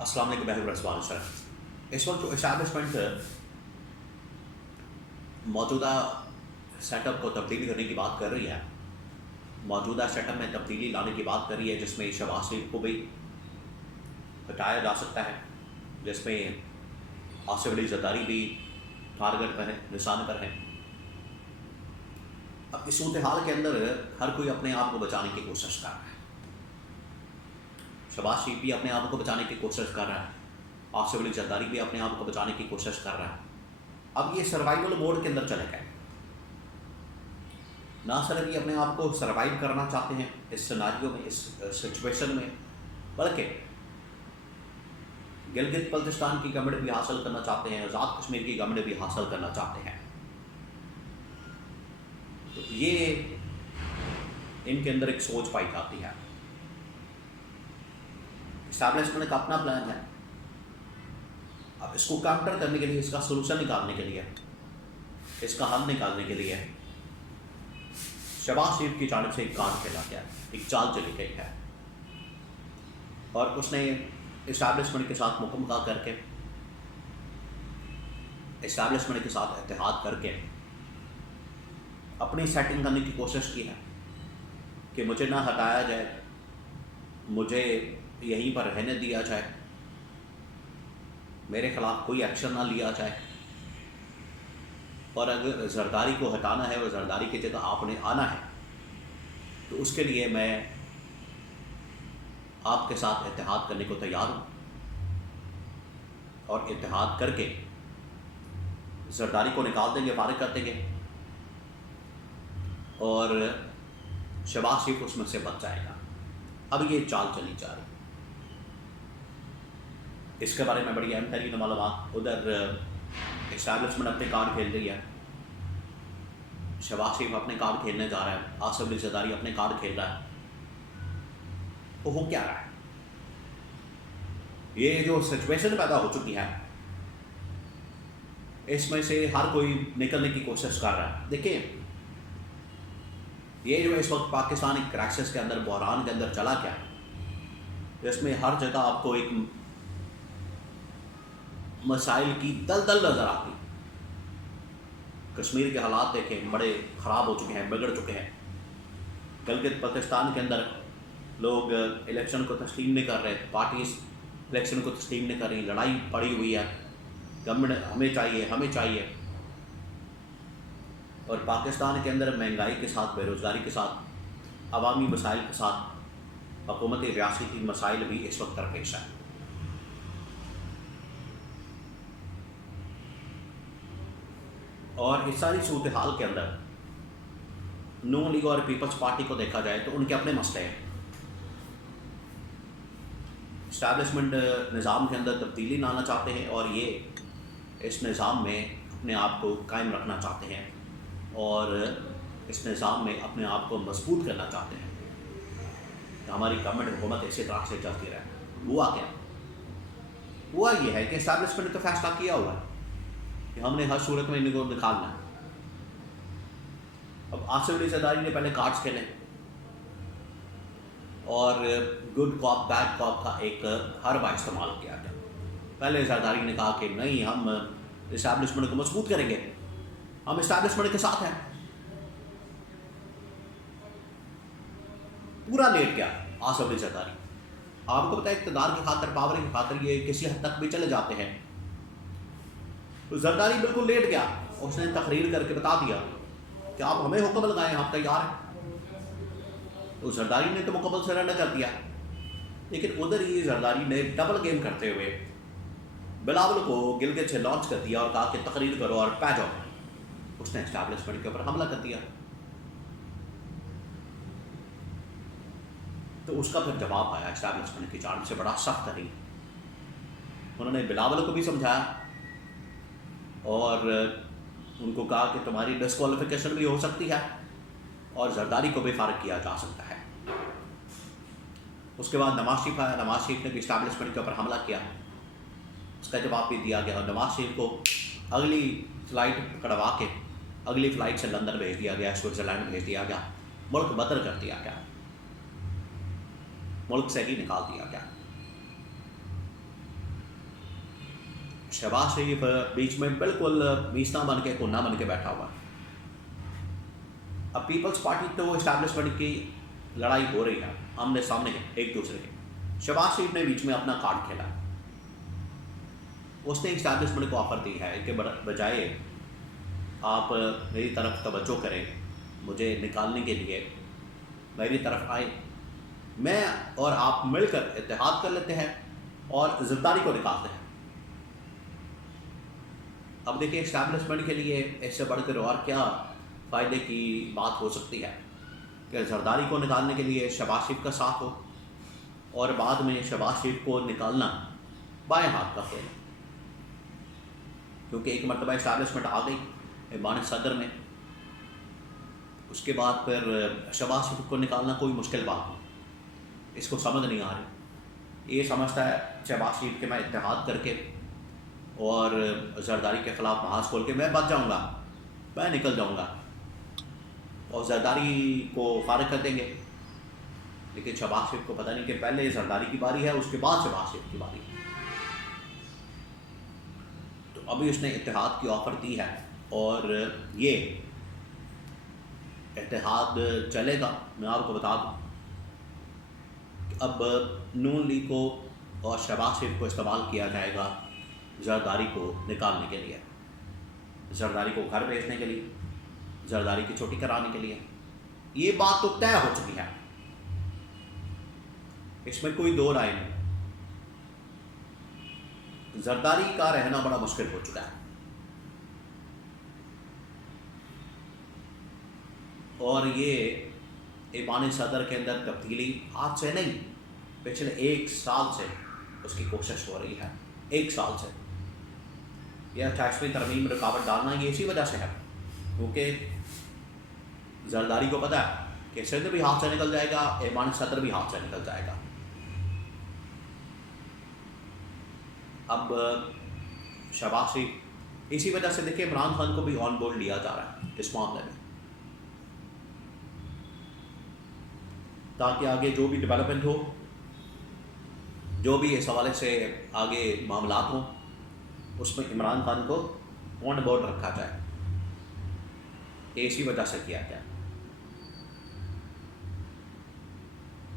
अस्सलाम वालेकुम महबूब सर। इस वक्त जो इस्टेब्लिशमेंट मौजूदा सेटअप को तब्दील करने की बात कर रही है, मौजूदा सेटअप में तब्दीली लाने की बात कर रही है, जिसमें शहबाज शरीफ को भी हटाया जा सकता है, जिसमें आसिफ अली जरदारी भी टारगेट पर है, निशाने पर है। अब इस सूरत हाल के अंदर हर कोई अपने आप को बचाने की कोशिश कर रहा है। शहबाज शरीफ भी अपने आप को बचाने की कोशिश कर रहा है, आसिफ अली जरदारी भी अपने आप को बचाने की कोशिश कर रहा है। अब ये सर्वाइवल मोड के अंदर चले गए। ना सिर्फ ये अपने आप को सर्वाइव करना चाहते हैं इस सिनारियो में, इस सिचुएशन में, बल्कि गिलगित बल्तिस्तान की गवर्नमेंट भी हासिल करना चाहते हैं, आज़ाद कश्मीर की गवर्नमेंट भी हासिल करना चाहते हैं। तो ये इनके अंदर एक सोच पाई जाती है। इस्टेब्लिशमेंट का अपना प्लान है। अब इसको काउंटर करने के लिए, इसका सोल्यूशन निकालने के लिए, इसका हल निकालने के लिए शहबाज शरीफ की जानिब से एक कार्ड खेला गया, एक चाल चली गई है, और उसने इस्टेब्लिशमेंट के साथ मुकम्मल करके, इस्टेब्लिशमेंट के साथ इत्तेहाद करके अपनी सेटिंग करने की कोशिश की है कि मुझे ना हटाया जाए, मुझे यहीं पर रहने दिया जाए, मेरे खिलाफ कोई एक्शन ना लिया जाए, और अगर जरदारी को हटाना है और जरदारी की जगह आपने आना है तो उसके लिए मैं आपके साथ इत्तेहाद करने को तैयार हूँ, और इत्तेहाद करके जरदारी को निकाल देंगे, फारिग कर देंगे, और शहबाज शरीफ उसमें से बच जाएगा। अब ये चाल चली जा रही, इसके बारे में बड़ी अहम तरीन मालूमात। उधर इस्टेब्लिशमेंट अपने कार्ड खेल रही है, शहबाज शरीफ अपने कार्ड खेलने जा रहा है, आसिफ अली जरदारी अपने कार्ड खेल रहा है। तो हो क्या रहा है? ये जो सिचुएशन पैदा हो चुकी है, इसमें से हर कोई निकलने की कोशिश कर रहा है। देखिए, ये जो इस वक्त पाकिस्तानी क्राइसिस के अंदर, बहरान के अंदर चला क्या, इसमें हर जगह आपको एक मसाइल की दलदल नज़र आती। कश्मीर के हालात देखें, बड़े ख़राब हो चुके हैं, बिगड़ चुके हैं। गिलगित बल्तिस्तान के अंदर लोग इलेक्शन को तस्लीम नहीं कर रहे, पार्टीज इलेक्शन को तस्लीम नहीं कर रही, लड़ाई पड़ी हुई है, गवर्नमेंट हमें चाहिए, हमें चाहिए। और पाकिस्तान के अंदर महंगाई के साथ, बेरोज़गारी के साथ, अवामी मसाइल के साथ हुकूमती रियासती मसाइल भी इस वक्त दरपेश है। और इस सारी सूरत हाल के अंदर नून लीग और पीपल्स पार्टी को देखा जाए तो उनके अपने मसले हैं। इस्टेब्लिशमेंट निज़ाम के अंदर तब्दीली लाना चाहते हैं, और ये इस निज़ाम में अपने आप को कायम रखना चाहते हैं, और इस निज़ाम में अपने आप को मजबूत करना चाहते हैं कि हमारी गवर्नमेंट हुकूमत इसी तरह से चलती रहे। हुआ क्या? हुआ ये है कि इस्टेब्लिशमेंट ने तो फैसला किया हुआ है कि हमने हर सूरत में इनको निकालना है। अब आसिफ अली जरदारी ने पहले कार्ड्स खेले, और गुड कॉप बैड कॉप का एक हरबा इस्तेमाल किया गया। पहले जरदारी ने कहा कि नहीं, हम इस्टेब्लिशमेंट को मजबूत करेंगे, हम इस्टेब्लिशमेंट के साथ हैं। पूरा लेट गया आसिफ अली जरदारी। आपको पता है, इक़्तिदार की खातिर, पावर की खातिर ये किसी हद तक भी चले जाते हैं। तो जरदारी बिल्कुल लेट गया, उसने तकरीर करके बता दिया कि आप हमें हुक्म लगाएं, हम तैयार हैं। तो जरदारी ने तो मुकम्मल सरेंडर कर दिया। लेकिन उधर ही जरदारी ने डबल गेम करते हुए बिलावल को गिलगित से लॉन्च कर दिया और कहा कि तकरीर करो और पै जाओ। उसने इस्टेब्लिशमेंट के ऊपर हमला कर दिया। तो उसका फिर जवाब आया इस्टेब्लिशमेंट की जानिब से, बड़ा सख्त तरीन। उन्होंने बिलावल को भी समझाया और उनको कहा कि तुम्हारी डिस्क्वालिफिकेशन भी हो सकती है, और जरदारी को भी फारिग किया जा सकता है। उसके बाद नवाज शरीफ आया, नवाज शरीफ ने भी इस्टेब्लिशमेंट के ऊपर हमला किया। उसका जवाब भी दिया गया, और नवाज शरीफ को अगली फ़्लाइट पकड़वा के अगली फ़्लाइट से लंदन भेज दिया गया, स्विट्ज़रलैंड भेज दिया गया, मुल्क बदर कर दिया गया, मुल्क से ही निकाल दिया गया। शहबाज शरीफ बीच में बिल्कुल मीसना बन के कोना बन के बैठा हुआ है। अब पीपल्स पार्टी तो इस्टेब्लिशमेंट की लड़ाई हो रही है, आमने सामने एक दूसरे के। शहबाज शरीफ ने बीच में अपना कार्ड खेला, उसने इस्टेब्लिशमेंट को ऑफर दी है कि बजाय आप मेरी तरफ तवज्जो करें, मुझे निकालने के लिए मेरी तरफ आए, मैं और आप मिलकर इत्तेहाद कर लेते हैं और ज़रदारी को निकालते हैं। अब देखिए, इस्टेब्लिशमेंट के लिए इससे बढ़कर और क्या फ़ायदे की बात हो सकती है कि ज़रदारी को निकालने के लिए शहबाज शरीफ का साथ हो और बाद में शहबाज शरीफ को निकालना बाएं हाथ का खेल, क्योंकि एक मरतबा इस्टेब्लिशमेंट आ गई ऐवान सदर में, उसके बाद फिर शहबाज शरीफ को निकालना कोई मुश्किल बात नहीं। इसको समझ नहीं आ रही, ये समझता है शहबाज शरीफ के मैं इत्तेहाद करके और ज़रदारी के ख़िलाफ़ महाज खोल के मैं बच जाऊंगा, मैं निकल जाऊंगा और ज़रदारी को फारिग कर देंगे। लेकिन शहबाज शरीफ को पता नहीं कि पहले ज़रदारी की बारी है, उसके बाद शहबाज शरीफ की बारी है। तो अभी उसने इत्तेहाद की ऑफ़र दी है और ये इत्तेहाद चलेगा। मैं आपको बता दूँ, अब नून लीग को और शहबाज शरीफ को इस्तेमाल किया जाएगा ज़रदारी को निकालने के लिए, ज़रदारी को घर भेजने के लिए, ज़रदारी की छुट्टी कराने के लिए। ये बात तो तय हो चुकी है, इसमें कोई दो राय नहीं। ज़रदारी का रहना बड़ा मुश्किल हो चुका है और ये ऐवान सदर के अंदर तब्दीली आज से नहीं, पिछले 1 साल से उसकी कोशिश हो रही है। 1 साल से यह 28वीं तरमीम में रुकावट डालना ये इसी वजह से है, क्योंकि ज़रदारी को पता है कि सिंध भी हाथ से निकल जाएगा, ऐवान सदर भी हाथ से निकल जाएगा। अब शहबाज शरीफ इसी वजह से देखिए इमरान खान को भी ऑन बोर्ड लिया जा रहा है इस मामले में, ताकि आगे जो भी डेवलपमेंट हो, जो भी इस हवाले से आगे मामलात हों, उसमें इमरान खान को ऑन बोर्ड रखा जाए। इसी वजह से किया गया।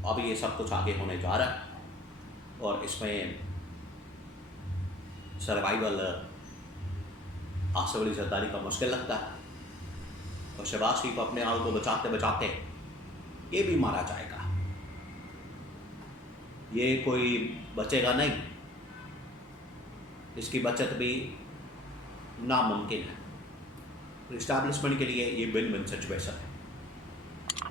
अब ये सब कुछ आगे होने जा रहा है और इसमें सर्वाइवल आसिफ अली ज़रदारी का मुश्किल लगता है और शहबाज शरीफ अपने आप को बचाते बचाते ये भी मारा जाएगा। ये कोई बचेगा नहीं, इसकी बचत भी नामुमकिन है। इस्टेब्लिशमेंट के लिए ये विन विन सिचुएशन है।